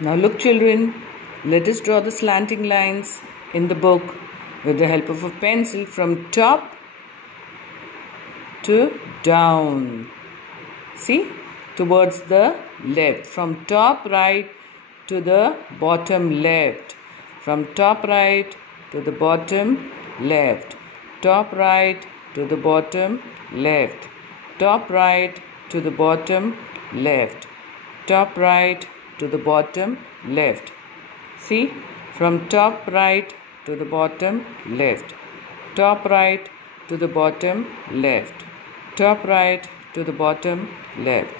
Now look children, let us draw the slanting lines in the book with the help of a pencil from top to down. See, towards the left, from top right to the bottom left, from top right to the bottom left, top right to the bottom left, top right to the bottom left, top right to the bottom left. See, from top right to the bottom left, top right to the bottom left, top right to the bottom left,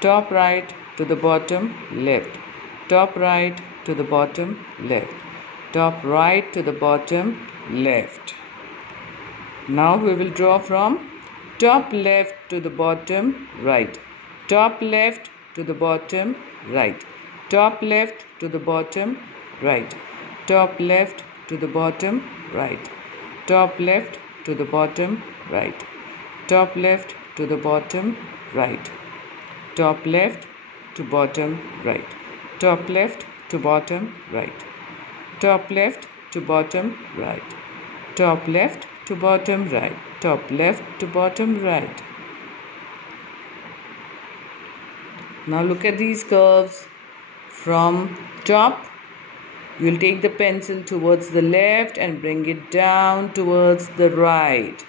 top right to the bottom left, top right to the bottom left, top right to the bottom left. Now we will draw from top left to the bottom right, top left to the bottom right, top left to the bottom right, top left to the bottom right, top left to the bottom right, top left to the bottom right, top left to bottom right, top left to bottom right, top left to bottom right, top left to bottom right, top left to bottom right. Now look at these curves. From top, you will take the pencil towards the left and bring it down towards the right.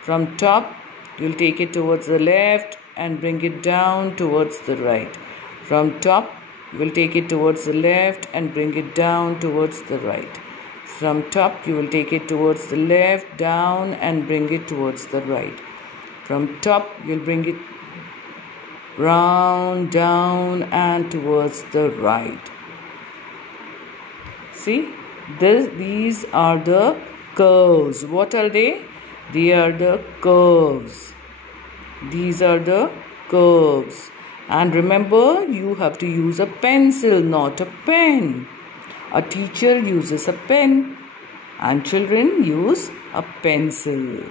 From top, you will take it towards the left and bring it down towards the right. From top, you will take it towards the left and bring it down towards the right. From top, you will take it towards the left, down and bring it towards the right. From top, you will bring it round, down and towards the right. See, these are the curves. What are they? They are the curves. These are the curves. And remember, you have to use a pencil, not a pen. A teacher uses a pen and children use a pencil.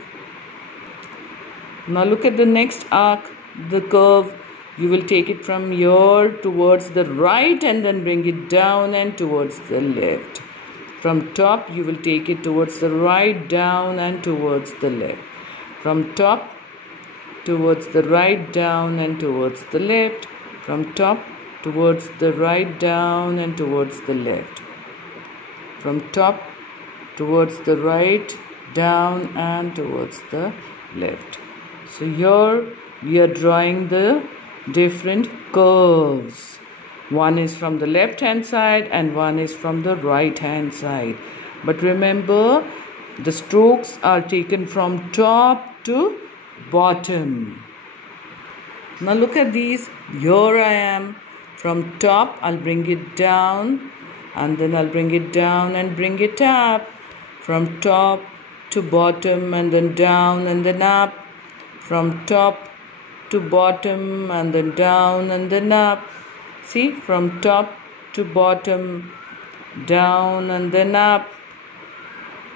Now look at the next arc, the curve. You will take it from here towards the right and then bring it down and towards the left. From top, you will take it towards the right, down and towards the left. From top, towards the right, down and towards the left. From top, towards the right, down and towards the left. From top, towards the right, down and towards the left. So here we are drawing the different curves. One is from the left hand side and one is from the right hand side. But remember, the strokes are taken from top to bottom. Now look at these. Here I am. From top, I'll bring it down and then I'll bring it down and bring it up. From top to bottom and then down and then up. From top to bottom and then down and then up. See, from top to bottom, down and then up.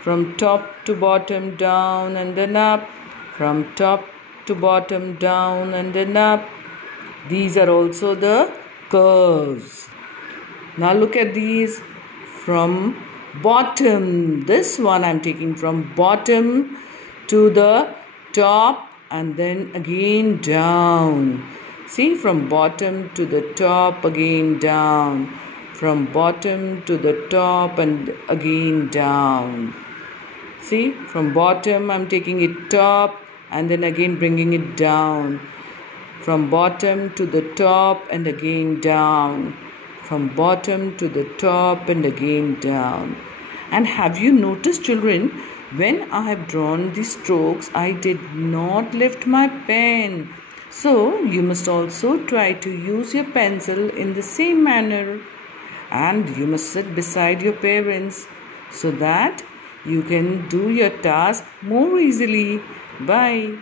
From top to bottom, down and then up. From top to bottom, down and then up. These are also the curves. Now look at these from bottom. This one I'm taking from bottom to the top and then again down. See, from bottom to the top, again down. From bottom to the top and again down. See, from bottom I'm taking it top and then again bringing it down. From bottom to the top and again down. From bottom to the top and again down. And have you noticed, children, when I have drawn the strokes, I did not lift my pen. So you must also try to use your pencil in the same manner. And you must sit beside your parents so that you can do your task more easily. Bye.